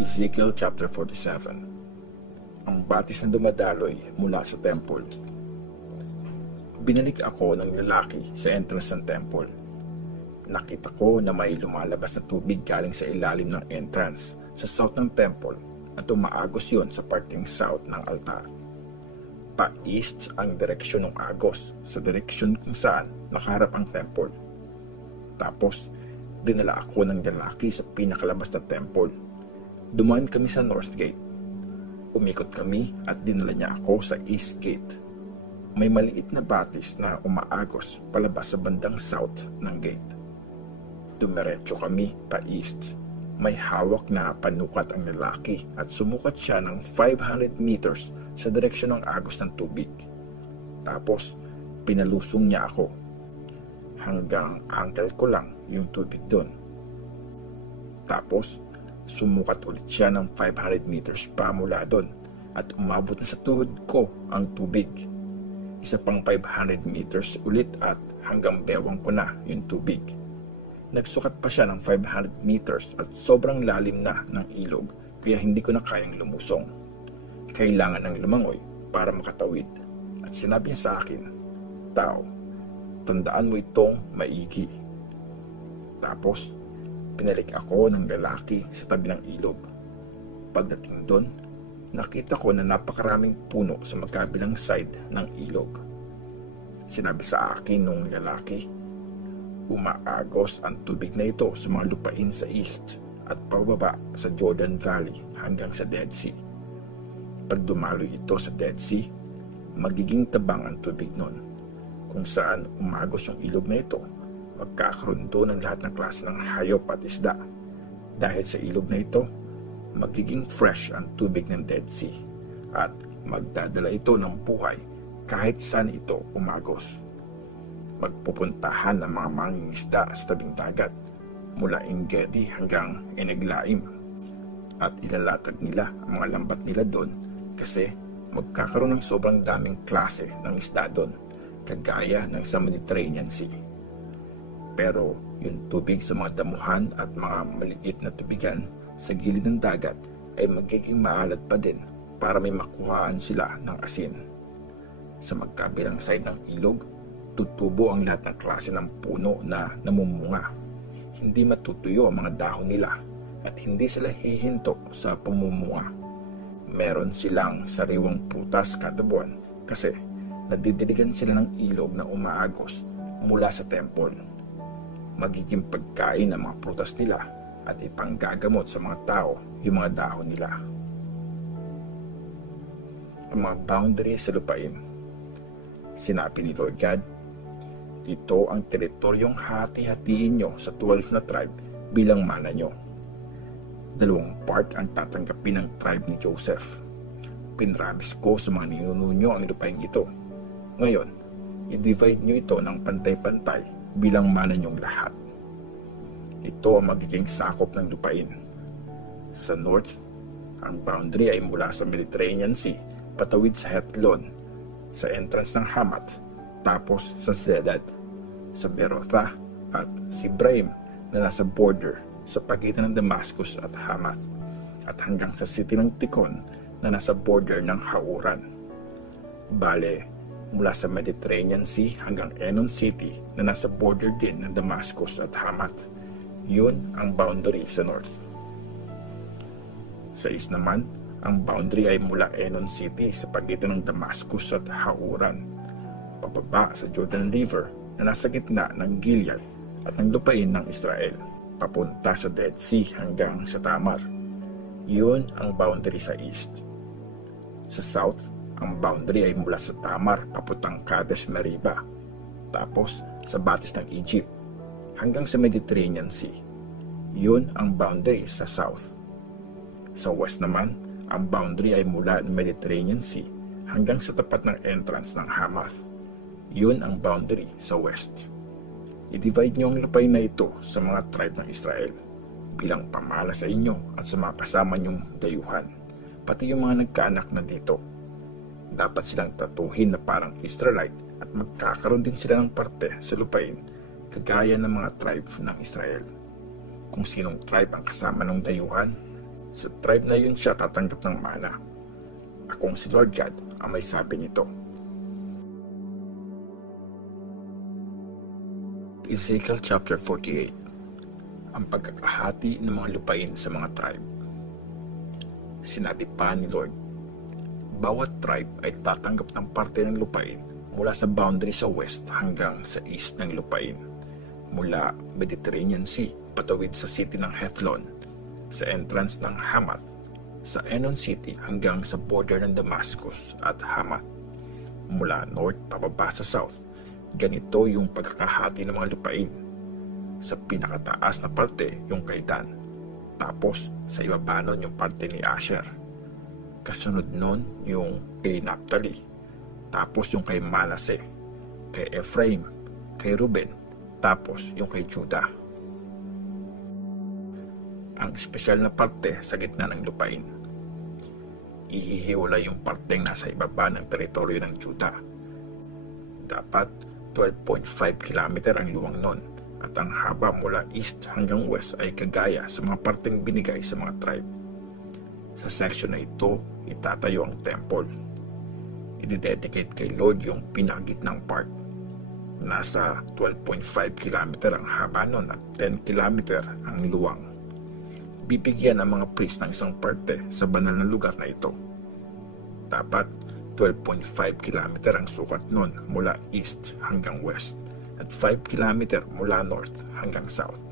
Ezekiel chapter 47. Ang batis na dumadaloy mula sa temple. Binalik ako ng lalaki sa entrance ng temple. Nakita ko na may lumalabas na tubig galing sa ilalim ng entrance sa south ng temple at umaagos yon sa parteng south ng altar. Pa-east ang direksyon ng agos sa direksyon kung saan nakaharap ang temple. Tapos, dinala ako ng lalaki sa pinakalabas na temple. Dumaan kami sa north gate. Umikot kami at dinala niya ako sa east gate. May maliit na batis na umaagos palabas sa bandang south ng gate. Dumiretso kami pa east. May hawak na panukat ang lalaki at sumukat siya ng 500 meters sa direksyon ng agos ng tubig. Tapos, pinalusong niya ako. Hanggang ankle ko lang yung tubig doon. Tapos, sumukat ulit siya ng 500 meters pa mula doon at umabot na sa tuhod ko ang tubig. Isa pang 500 meters ulit at hanggang bewang ko na yung tubig. Nagsukat pa siya ng 500 meters at sobrang lalim na ng ilog kaya hindi ko na kayang lumusong. Kailangan ng lumangoy para makatawid. At sinabi niya sa akin, "Tao, tandaan mo itong maigi." Tapos, pinalik ako ng lalaki sa tabi ng ilog. Pagdating doon, nakita ko na napakaraming puno sa magkabilang side ng ilog. Sinabi sa akin nung lalaki, umaagos ang tubig na ito sa mga lupain sa east at pababa sa Jordan Valley hanggang sa Dead Sea. Pag dumaloy ito sa Dead Sea, magiging tabang ang tubig nun. Kung saan umagos yung ilog na ito, magkakaroon doon ng lahat ng klase ng hayop at isda. Dahil sa ilog na ito, magiging fresh ang tubig ng Dead Sea at magdadala ito ng buhay kahit saan ito umagos. Magpupuntahan ang mga mangingisda sa tabing dagat mula Engedi hanggang Eneglaim at ilalatag nila ang mga lambat nila doon kasi magkakaroon ng sobrang daming klase ng isda doon kagaya ng sa Mediterranean Sea. Pero yung tubig sa mga damuhan at mga maliit na tubigan sa gilid ng dagat ay magiging maalat pa din para may makuhaan sila ng asin. Sa magkabilang side ng ilog, tutubo ang lahat ng klase ng puno na namumunga. Hindi matutuyo ang mga dahon nila at hindi sila hihinto sa pumumunga. Meron silang sariwang prutas kada buwan kasi nadidiligan sila ng ilog na umaagos mula sa temple. Magiging pagkain ang mga prutas nila at ipanggagamot sa mga tao yung mga dahon nila. Ang mga boundaries sa lupain. Sinabi ni Lord God, ito ang teritoryong hati-hatiin nyo sa 12 na tribe bilang mana nyo. 2 part ang tatanggapin ng tribe ni Joseph. Pinramis ko sa mga ninuno nyo ang lupain ito. Ngayon, i-divide nyo ito ng pantay-pantay bilang mana nyong lahat. Ito ang magiging sakop ng lupain. Sa north, ang boundary ay mula sa Mediterranean Sea patawid sa Hethlon, sa entrance ng Hamath, tapos sa Zedad, sa Berotha at Sibraim na nasa border sa pagitan ng Damascus at Hamath, at hanggang sa city ng Tikon na nasa border ng Hauran. Bale, mula sa Mediterranean Sea hanggang Enon City na nasa border din ng Damascus at Hamath. Yun ang boundary sa north. Sa east naman, ang boundary ay mula Enon City sa pagitan ng Damascus at Hauran, pababa sa Jordan River na nasa gitna ng Gilead at ng lupain ng Israel, papunta sa Dead Sea hanggang sa Tamar. Yun ang boundary sa east. Sa south, ang boundary ay mula sa Tamar papuntang Kadesh Meriba, tapos sa batis ng Egypt hanggang sa Mediterranean Sea. Yun ang boundary sa south. Sa west naman, ang boundary ay mula ng Mediterranean Sea hanggang sa tapat ng entrance ng Hamath. Yun ang boundary sa west. I-divide niyo ang lupain na ito sa mga tribe ng Israel bilang pamana sa inyo at sa mga kasama niyong dayuhan. pati yung mga nagkaanak na dito. Dapat silang tratuhin na parang Israelite at magkakaroon din sila ng parte sa lupain kagaya ng mga tribe ng Israel. Kung sinong tribe ang kasama ng dayuhan, sa tribe na yun siya tatanggap ng mana. Akong si Lord God ang may sabi nito. Ezekiel chapter 48. Ang pagkakahati ng mga lupain sa mga tribe. Sinabi pa ni Lord, bawat tribe ay tatanggap ng parte ng lupain mula sa boundary sa west hanggang sa east ng lupain, mula Mediterranean Sea patawid sa city ng Hethlon, sa entrance ng Hamath, sa Enon City hanggang sa border ng Damascus at Hamath, mula north pababa sa south. Ganito yung pagkakahati ng mga lupain. Sa pinakataas na parte yung kay Dan, tapos sa ibaba nun yung parte ni Asher. Kasunod nun yung kay Naphtali, tapos yung kay Manasseh, kay Ephraim, kay Ruben, tapos yung kay Judah. Ang espesyal na parte sa gitna ng lupain. Ihihiwalay yung parteng nasa ibaba ng teritoryo ng Judah. Dapat 12.5 km ang luwang nun, at ang haba mula east hanggang west ay kagaya sa mga parteng binigay sa mga tribe. Sa section na ito, itatayo ang temple. I-dedicate kay Lord yung pinakagitnang part. Nasa 12.5 km ang haba nun at 10 km ang luwang. Bibigyan ang mga priest ng isang parte sa banal na lugar na ito. Dapat 12.5 km ang sukat nun mula east hanggang west at 5 km mula north hanggang south.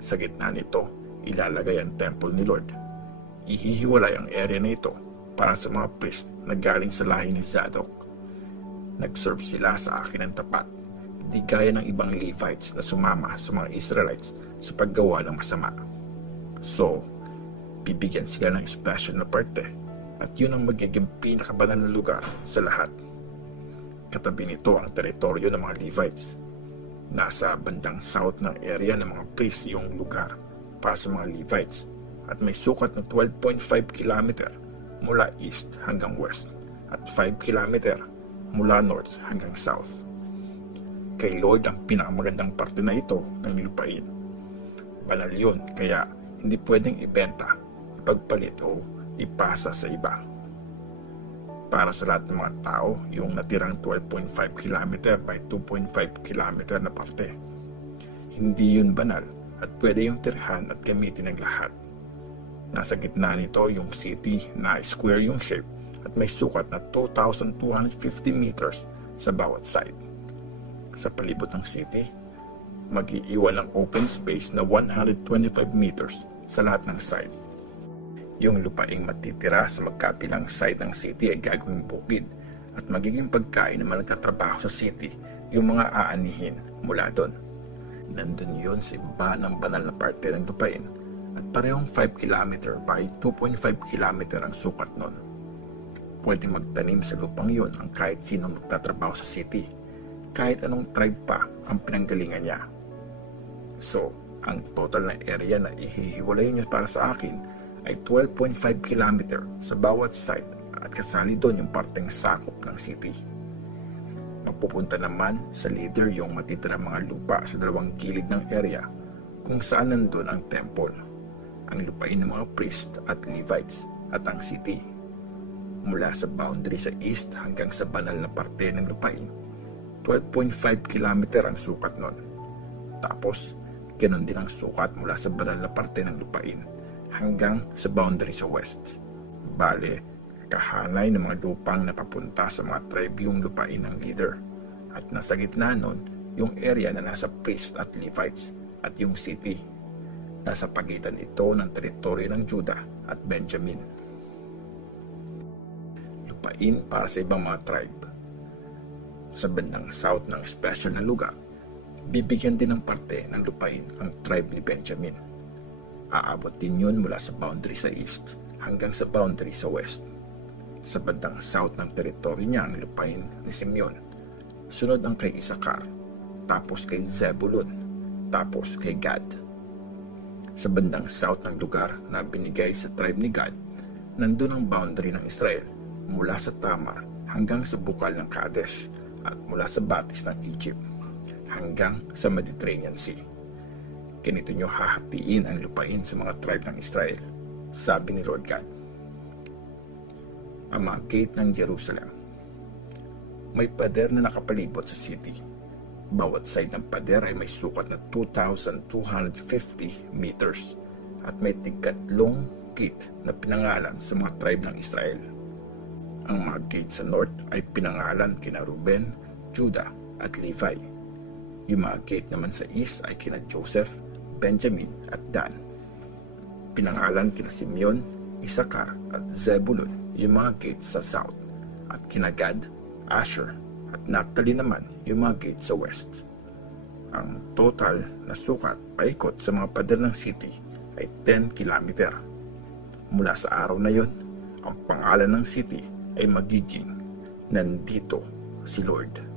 Sa gitna nito, ilalagay ang temple ni Lord. Ihihiwalay ang area na ito para sa mga priest na galing sa lahi ni Zadok. Nag-serve sila sa akin ng tapat, di gaya ng ibang Levites na sumama sa mga Israelites sa paggawa ng masama. So, bibigyan sila ng special na parte, at yun ang magiging pinakabanal na lugar sa lahat. Katabi nito ang teritoryo ng mga Levites. Nasa bandang south ng area ng mga priests yung lugar para sa mga Levites, at may sukat na 12.5 km mula east hanggang west at 5 km mula north hanggang south. Kay Lord ang pinakamagandang parte na ito ng lupain. Banal yun, kaya hindi pwedeng ibenta, ipagpalit o ipasa sa iba. Para sa lahat ng mga tao, yung natirang 12.5 km by 2.5 km na parte. Hindi yun banal at pwede yung tirhan at gamitin ng lahat. Nasa gitna nito yung city na square yung shape at may sukat na 2,250 meters sa bawat side. Sa palibot ng city, mag-iiwan ng open space na 125 meters sa lahat ng side. Yung lupaing matitira sa magkabilang side ng city ay gagawing bukid at magiging pagkain ng mga nagtatrabaho sa city yung mga aanihin mula doon. Nandun yun sa iba ng banal na parte ng lupain at parehong 5 km by 2.5 km ang sukat nun. Pwedeng magtanim sa lupang yun ang kahit sino magtatrabaho sa city, kahit anong tribe pa ang pinanggalingan niya. So, ang total na area na ihihiwalay niyo para sa akin ay 12.5 km sa bawat side at kasali doon yung parteng sakop ng city. Mapupunta naman sa leader yung matitira mga lupa sa dalawang gilid ng area kung saan nandun ang temple, ang lupain ng mga priest at Levites at ang city. Mula sa boundary sa east hanggang sa banal na parte ng lupain, 12.5 km ang sukat nun. Tapos, ganun din ang sukat mula sa banal na parte ng lupain hanggang sa boundary sa west. Bale, kahanay ng mga lupang napapunta sa mga tribe yung lupain ng leader, at nasa gitna nun yung area na nasa priest at Levites at yung city. Nasa pagitan ito ng teritoryo ng Judah at Benjamin. Lupain para sa ibang mga tribe. Sa bandang south ng special na lugar, bibigyan din ng parte ng lupain ang tribe ni Benjamin. Aabot din yun mula sa boundary sa east hanggang sa boundary sa west. Sa bandang south ng teritoryo niya ang lupain ni Simeon. Sunod ang kay Isakar, tapos kay Zebulun, tapos kay Gad. Sa bandang south ng lugar na binigay sa tribe ni Gad, Nandun ang boundary ng Israel mula sa Tamar hanggang sa bukal ng Kadesh at mula sa batis ng Egypt hanggang sa Mediterranean Sea. Ganito nyo hahatiin ang lupain sa mga tribe ng Israel, sabi ni Lord God. Ang mga gate ng Jerusalem. May pader na nakapalibot sa city. Bawat side ng pader ay may sukat na 2,250 meters at may tig-3 gate na pinangalan sa mga tribe ng Israel. Ang mga gate sa north ay pinangalan kina Ruben, Judah at Levi. Yung mga gate naman sa east ay kina Joseph, Benjamin at Dan. Pinangalan kina Simeon, Isakar at Zebulun yung mga gate sa south, at kina Gad, Asher at Naphtali naman yung mga gate sa west. Ang total na sukat paikot sa mga pader ng city ay 10 kilometer. Mula sa araw na yon, ang pangalan ng city ay magiging Nandito si Lord.